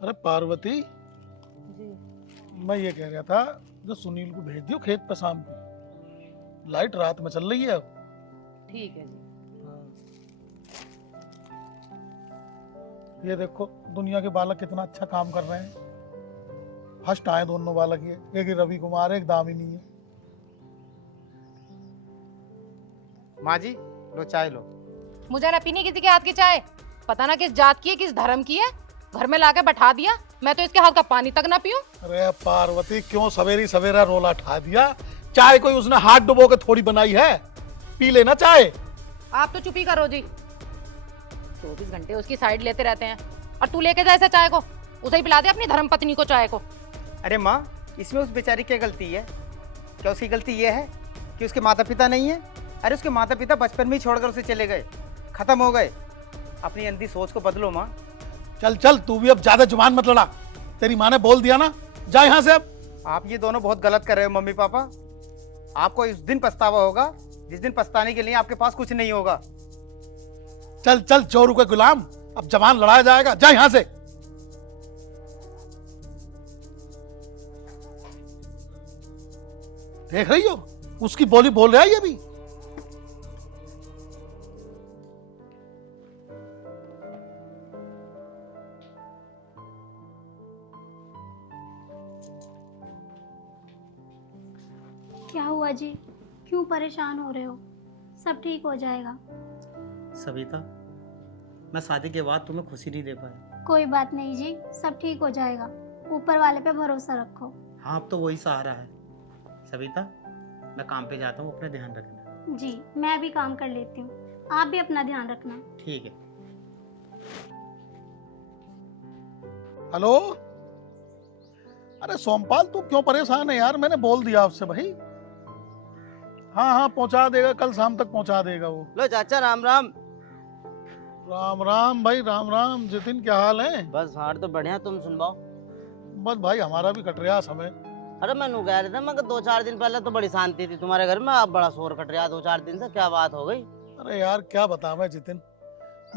अरे पार्वती, जी। मैं ये कह रहा था, जो सुनील को भेज दियो खेत पे शाम को। लाइट रात में चल रही है अब। ठीक है जी। ये देखो दुनिया के बालक कितना अच्छा काम कर रहे हैं। फर्स्ट आए दोनों बालक, ये एक ही रवि कुमार है, एक दामिनी है। माँ जी, लो चाय लो। मुझे ना पीनी किसी के हाथ की चाय। पता ना किस जात की है, किस धर्म की है। घर में लाके बैठा दिया, मैं तो इसके हाथ का पानी तक ना पीऊं। अरे पार्वती, क्यों सवेरी सवेरा रोला ठा दिया? चाय कोई उसने हाथ डुबो के थोड़ी बनाई है, पी लेना चाय। आप तो चुप ही करो जी। 24 घंटे उसकी साइड लेते रहते हैं। और तू लेके जा इसे चाय को, उसे ही पिला दे अपनी धर्म पत्नी को चाय को। अरे माँ, इसमें उस बेचारी की गलती है? क्या उसकी गलती ये है कि उसके माता पिता नहीं है? अरे उसके माता पिता बचपन में ही छोड़कर उसे चले गए, खत्म हो गए। अपनी अंधी सोच को बदलो माँ। चल चल, तू भी अब ज्यादा जुबान मत लड़ा। तेरी माँ ने बोल दिया ना, जा यहाँ से अब। आप ये दोनों बहुत गलत कर रहे हो मम्मी पापा। आपको इस दिन पछतावा होगा जिस दिन पछताने के लिए आपके पास कुछ नहीं होगा। चल चल चोरू के गुलाम, अब जबान लड़ाया जाएगा, जा यहाँ से। देख रही हो, उसकी बोली बोल रहा है ये भी। क्या हुआ जी? क्यों परेशान हो रहे हो? सब ठीक हो जाएगा। सविता, मैं शादी के बाद तुम्हें खुशी नहीं दे पाया। कोई बात नहीं जी, सब ठीक हो जाएगा। ऊपर वाले पे भरोसा रखो। हाँ, अब तो वही सहारा है। सविता, मैं काम पे जाता हूँ, अपना ध्यान रखना। जी, मैं भी काम कर लेती हूँ। आप भी अपना ध्यान रखना। ठीक है। हेलो। अरे सोमपाल, तू क्यों परेशान है यार? मैंने बोल दिया आपसे भाई। हाँ हाँ, पहुंचा देगा, कल शाम तक पहुंचा देगा वो। लो चाचा, राम राम। राम राम भाई, राम राम। जितिन, क्या हाल है? बस हार तो बढ़िया, तुम सुनवाओ। बस भाई, हमारा भी कट रहा समय। अरे मैं कह रहा था, मगर 2-4 दिन पहले तो बड़ी शांति थी तुम्हारे घर में, अब बड़ा शोर कट रहा 2-4 दिन से। क्या बात हो गई? अरे यार क्या बताऊं मैं जितिन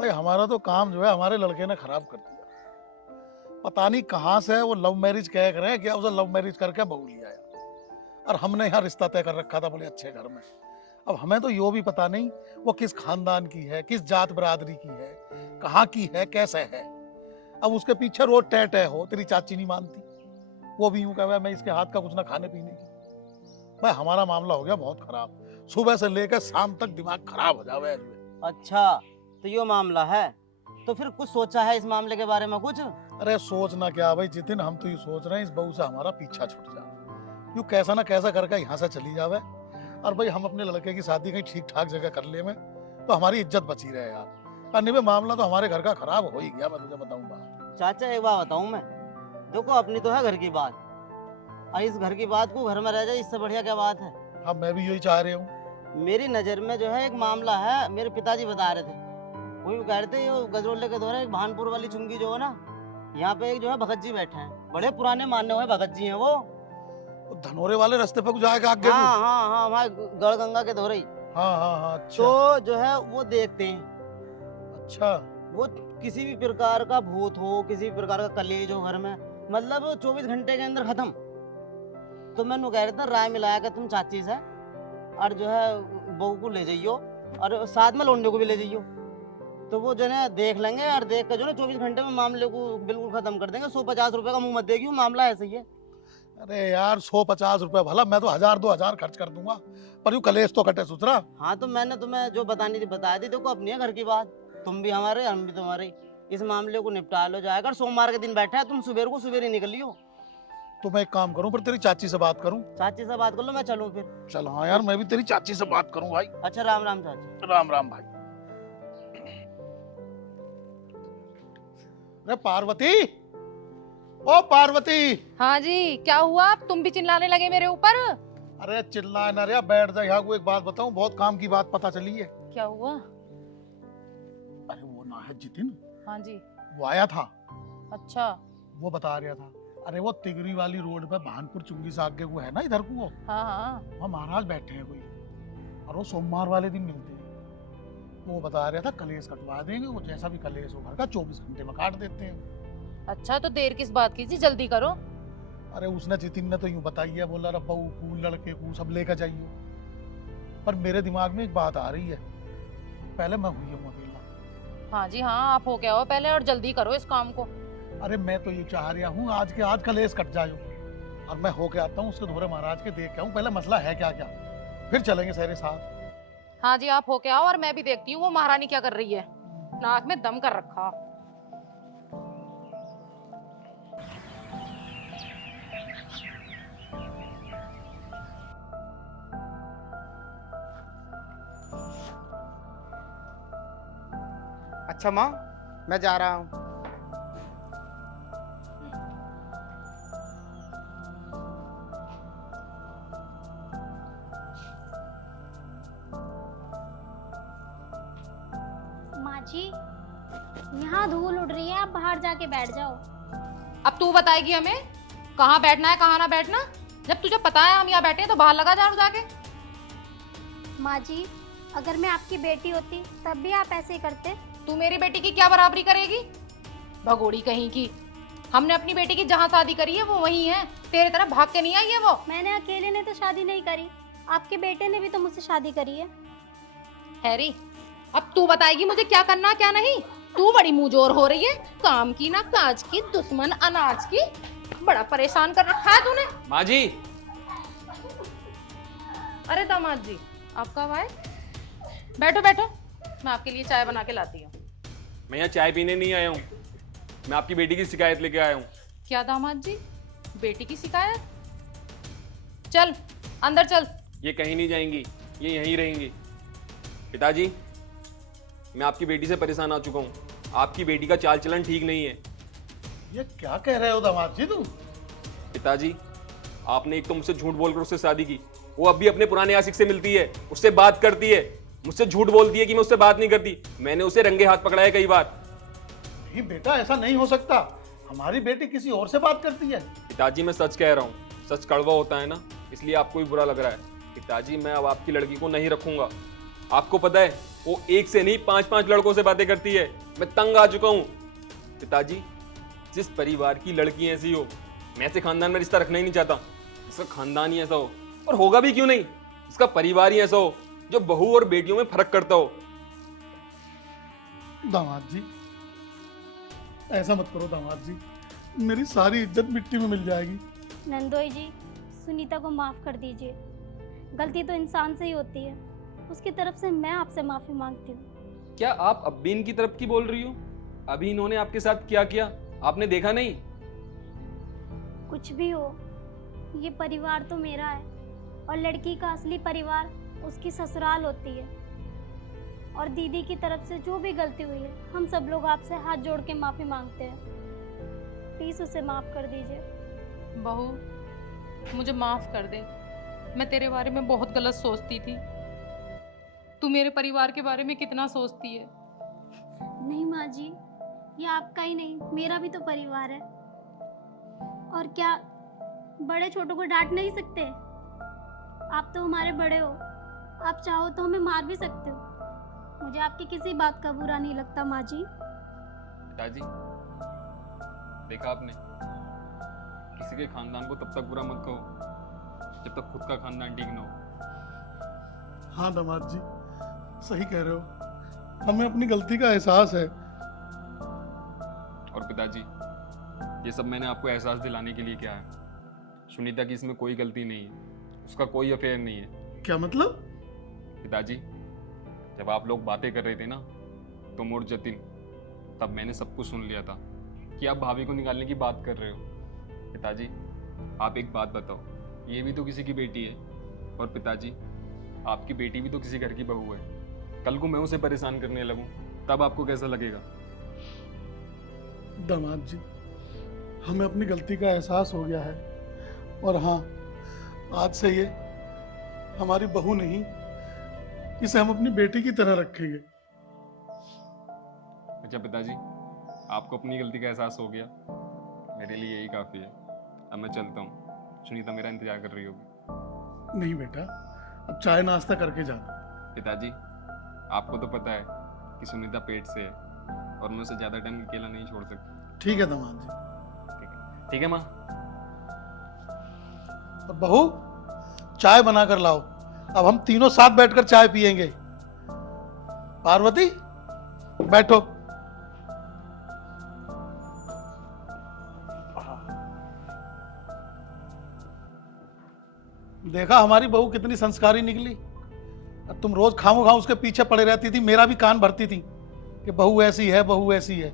भाई, हमारा तो काम जो है हमारे लड़के ने खराब कर दिया। पता नहीं कहाँ से वो लव मैरिज कह रहे हैं, क्या उसे लव मैरिज करके बहू लिया है। और हमने यहाँ रिश्ता तय कर रखा था बड़े अच्छे घर में। अब हमें तो यो भी पता नहीं वो किस खानदान की है, किस जात बरादरी की है, कहाँ की है, कैसे है। अब उसके पीछे रोज टै टै हो, तेरी चाची नहीं मानती। वो भी यूं कहे मैं इसके हाथ का कुछ ना खाने पीने की। भाई हमारा मामला हो गया बहुत खराब। सुबह से लेकर शाम तक दिमाग खराब हो जावे। अच्छा, तो ये मामला है। तो फिर कुछ सोचा है इस मामले के बारे में कुछ? अरे सोचना क्या भाई जितिन, हम तो ये सोच रहे हैं इस बहू से हमारा पीछा छूट जाए, यूं कैसा ना कैसा करके यहाँ से चली जावे। और भाई हम अपने लड़के की शादी कहीं ठीक ठाक जगह कर ले में, तो हमारी इज्जत बची रहे यार। अन्य में मामला तो हमारे घर का खराब हो ही गया, मैं तुझे बताऊं बात। चाचा एक बात बताऊं मैं, देखो अपनी तो है घर की बात, और इस घर की बात को घर में रह जाए, इससे बढ़िया क्या बात है। हाँ, मैं भी यही चाह रही हूँ। मेरी नजर में जो है एक मामला है, मेरे पिताजी बता रहे थे। वो भी कह रहे थे ये गजरोले के दौरे एक भानपुर वाली चुंगी जो है ना, यहाँ पे एक जो है भगत जी बैठे हैं, बड़े पुराने मानने हुए भगत जी हैं वो। धनोरे वाले रास्ते पे जाएगा आगे। हाँ हाँ हाँ, वहाँ गढ़गंगा के दौरे ही। हाँ हाँ हाँ, अच्छा। तो जो है वो देखते हैं। अच्छा, वो किसी भी प्रकार का भूत हो, किसी भी प्रकार का कलेज हो घर में, मतलब 24 घंटे के अंदर खत्म। तो मैंने कह रहा था राय मिलाया कि तुम चाची से और जो है बहू को ले जाइयो, और साथ में लौंडे को भी ले जाइयो। तो वो जो है देख लेंगे, और देख कर जो है 24 घंटे में मामले को बिल्कुल खत्म कर देंगे। 150 रुपए का मुंह मत देगी, वो मामला ऐसा ही है। अरे यार 150 रुपए भला, मैं तो 1000-2000 खर्च कर दूंगा, पर यूं कलेश तो कटे सुथरा। हाँ, तो मैंने तुम्हें जो बतानी थी बता दी। देखो अपनी है घर की बात, तुम भी हमारे, हम भी तुम्हारे। इस मामले को निपटा लो जाएगा। सोमवार के दिन बैठा है, तुम सुबह को सुबह ही निकलियो। तो मैं एक काम करूं, फिर तेरी चाची से बात करूं। चाची से बात कर लो, मैं चलूं फिर। चल हाँ यार, मैं भी तेरी चाची से बात करूं भाई। अच्छा, राम राम चाची। राम राम भाई। अरे पार्वती, ओ पार्वती। हाँ जी, क्या हुआ? तुम भी चिल्लाने लगे मेरे ऊपर? अरे चिल्ला ना रे, बैठ जा यहाँ को। एक बात बताऊं, बहुत काम की बात पता चली है। क्या हुआ? अरे वो ना है जितिन, हाँ जी। वो आया था। अच्छा। वो बता रहा था, अरे वो तिगरी वाली रोड पे भानपुर चुंगी से आगे वो है ना, इधर को वो, हाँ हाँ। वहाँ महाराज बैठे हैं कोई, और वो सोमवार वाले दिन मिलते हैं। वो बता रहा था कलेश कटवा देंगे, वो जैसा भी कलेश हो घर का 24 घंटे में काट देते हैं। अच्छा तो देर किस बात की जी, जल्दी करो। अरे उसने, जितिन ने तो यूं बताई है, बोला रहा बहू को लड़के को सब लेकर जाइए। पर मेरे दिमाग में एक बात आ रही है, पहले मैं हुई हूँ अकेला। हाँ जी हाँ, आप हो के आओ पहले और जल्दी करो इस काम को। अरे मैं तो ये चाह रहा हूँ आज के आज कलेश कट जाए और मैं होके आता हूँ उसके धोरे महाराज के, देख के आऊँ पहले मसला है क्या क्या, फिर चलेंगे सारे साथ। हाँ जी आप होके आओ और मैं भी देखती हूँ वो महारानी क्या कर रही है, नाक में दम कर रखा। अच्छा माँ, मैं जा रहा हूँ। माँ जी, यहाँ धूल उड़ रही है, आप बाहर जाके बैठ जाओ। अब तू बताएगी हमें कहाँ बैठना है कहाँ ना बैठना? जब तुझे पता है हम यहाँ बैठे हैं तो बाहर लगा झाड़ू जाके। माँ जी, अगर मैं आपकी बेटी होती तब भी आप ऐसे ही करते। तू मेरी बेटी की क्या बराबरी करेगी? भगोड़ी कहीं की। हमने अपनी बेटी की जहाँ शादी करी है वो वही है, तेरे तरह भाग के नहीं आई है वो। मैंने अकेले ने तो शादी नहीं करी, आपके बेटे ने भी तो मुझसे शादी करी है। हैरी, अब तू बताएगी मुझे क्या करना क्या नहीं? तू बड़ी मुंहजोर हो रही है, काम की ना काज की, दुश्मन अनाज की। बड़ा परेशान कर रखा है तूने। माँ जी, अरे दामाद जी, आप कब आए? बैठो बैठो, मैं आपके लिए चाय बना के लाती हूँ। मैं यहाँ चाय पीने नहीं आया हूँ, मैं आपकी बेटी की शिकायत लेके आया हूँ। क्या दामाद जी, बेटी की शिकायत? चल अंदर चल। ये कहीं नहीं जाएंगी, ये यहीं रहेंगी। पिताजी, मैं आपकी बेटी से परेशान आ चुका हूँ। आपकी बेटी का चाल चलन ठीक नहीं है। ये क्या कह रहे हो दामाद जी तुम? पिताजी, आपने एक तो मुझसे झूठ बोलकर उससे शादी की, वो अब भी अपने पुराने आशिक से मिलती है, उससे बात करती है, मुझसे झूठ बोलती है कि मैं उससे बात नहीं करती। मैंने उसे रंगे हाथ पकड़ा है कई बार। नहीं बेटा, ऐसा नहीं हो सकता, हमारी बेटी किसी और से बात करती है। पिताजी, मैं सच कह रहा हूँ, सच कड़वा होता है ना, इसलिए आपको भी बुरा लग रहा है। पिताजी, मैं अब आपकी लड़की को नहीं रखूंगा। आपको पता है वो एक से नहीं 5-5 लड़कों से बातें करती है। मैं तंग आ चुका हूँ। पिताजी, जिस परिवार की लड़की ऐसी हो, मैं ऐसे खानदान में रिश्ता रखना ही नहीं चाहता। इसका खानदान ही ऐसा हो, और होगा भी क्यों नहीं, इसका परिवार ही ऐसा हो जो बहू और बेटियों में फर्क करता हो। दामाद जी, ऐसा मत करो दामाद जी, मेरी सारी इज्जत मिट्टी में मिल जाएगी। नंदोई जी, सुनीता को माफ कर दीजिए, गलती तो इंसान से ही होती है, उसकी तरफ से मैं आपसे माफी मांगती हूँ। क्या आप अब भी इनकी तरफ की बोल रही हो? अभी इन्होंने आपके साथ क्या किया आपने देखा नहीं? कुछ भी हो, ये परिवार तो मेरा है और लड़की का असली परिवार उसकी ससुराल होती है। और दीदी की तरफ से जो भी गलती हुई है, हम सब लोग आपसे हाथ जोड़ के माफी मांगते हैं, प्लीज उसे माफ कर दीजिए। बहू, मुझे माफ कर दे, मैं तेरे बारे में बहुत गलत सोचती थी। तू मेरे परिवार के बारे में कितना सोचती है। नहीं माँ जी, ये आपका ही नहीं, मेरा भी तो परिवार है। और क्या बड़े छोटों को डांट नहीं सकते? आप तो हमारे बड़े हो, आप चाहो तो हमें मार भी सकते हो। मुझे आपकी किसी बात का बुरा नहीं लगता माँ जी। पिताजी, देखा आपने, किसी के खानदान को तब तक बुरा मत कहो जब तक खुद का खानदान ठीक ना हो। हाँ दामाद जी, सही कह रहे हो, हमें अपनी गलती का एहसास है। और पिताजी, ये सब मैंने आपको एहसास दिलाने के लिए किया है। सुनीता की इसमें कोई गलती नहीं है, उसका कोई अफेयर नहीं है। क्या मतलब? पिताजी, जब आप लोग बातें कर रहे थे ना, तुम और जतिन, तब मैंने सब कुछ सुन लिया था कि आप भाभी को निकालने की बात कर रहे हो। पिताजी, आप एक बात बताओ, ये भी तो किसी की बेटी है, और पिताजी, आपकी बेटी भी तो किसी घर की बहू है। कल को मैं उसे परेशान करने लगूं, तब आपको कैसा लगेगा? दामाद जी, हमें अपनी गलती का एहसास हो गया है, और हाँ, आज से ये हमारी बहू नहीं, इसे हम अपनी बेटी की तरह रखेंगे। अच्छा पिताजी, आपको अपनी गलती का एहसास हो गया, मेरे लिए यही काफ़ी है। अब मैं चलता हूँ, सुनीता मेरा इंतजार कर रही होगी। नहीं बेटा, अब चाय नाश्ता करके जाना। पिताजी, आपको तो पता है कि सुनीता पेट से है और मैं उसे ज़्यादा टाइम अकेला नहीं छोड़ सकता। ठीक है दामाद जी। ठीक है माँ। और बहू, चाय बना कर लाओ, अब हम तीनों साथ बैठकर चाय पियेंगे। पार्वती, बैठो। देखा हमारी बहू कितनी संस्कारी निकली। अब तुम रोज खामो खाओ उसके पीछे पड़े रहती थी, मेरा भी कान भरती थी कि बहू ऐसी है, बहू ऐसी है।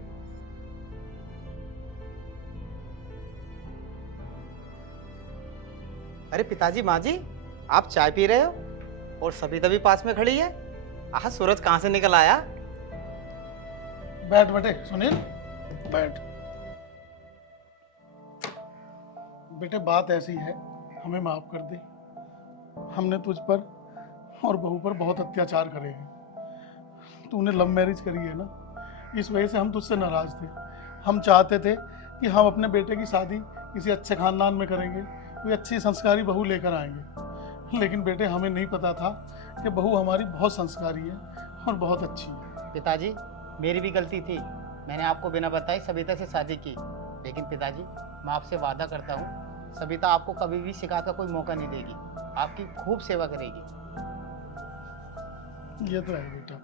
अरे पिताजी, माँ जी, आप चाय पी रहे हो और सभी तभी पास में खड़ी है। आह, सूरज कहाँ से निकल आया। बैठ बेटे सुनील, बैठ। बेटे बात ऐसी है, हमें माफ कर दे। हमने तुझ पर और बहू पर बहुत अत्याचार करे हैं। तूने लव मैरिज करी है ना, इस वजह से हम तुझसे नाराज थे। हम चाहते थे कि हम अपने बेटे की शादी किसी अच्छे खानदान में करेंगे, कोई अच्छी संस्कारी बहू लेकर आएंगे। लेकिन बेटे हमें नहीं पता था कि बहू हमारी बहुत संस्कारी है और बहुत अच्छी है। पिताजी, मेरी भी गलती थी, मैंने आपको बिना बताए सविता से शादी की। लेकिन पिताजी, मैं आपसे वादा करता हूँ, सविता आपको कभी भी शिकायत का कोई मौका नहीं देगी, आपकी खूब सेवा करेगी। ये तो है बेटा।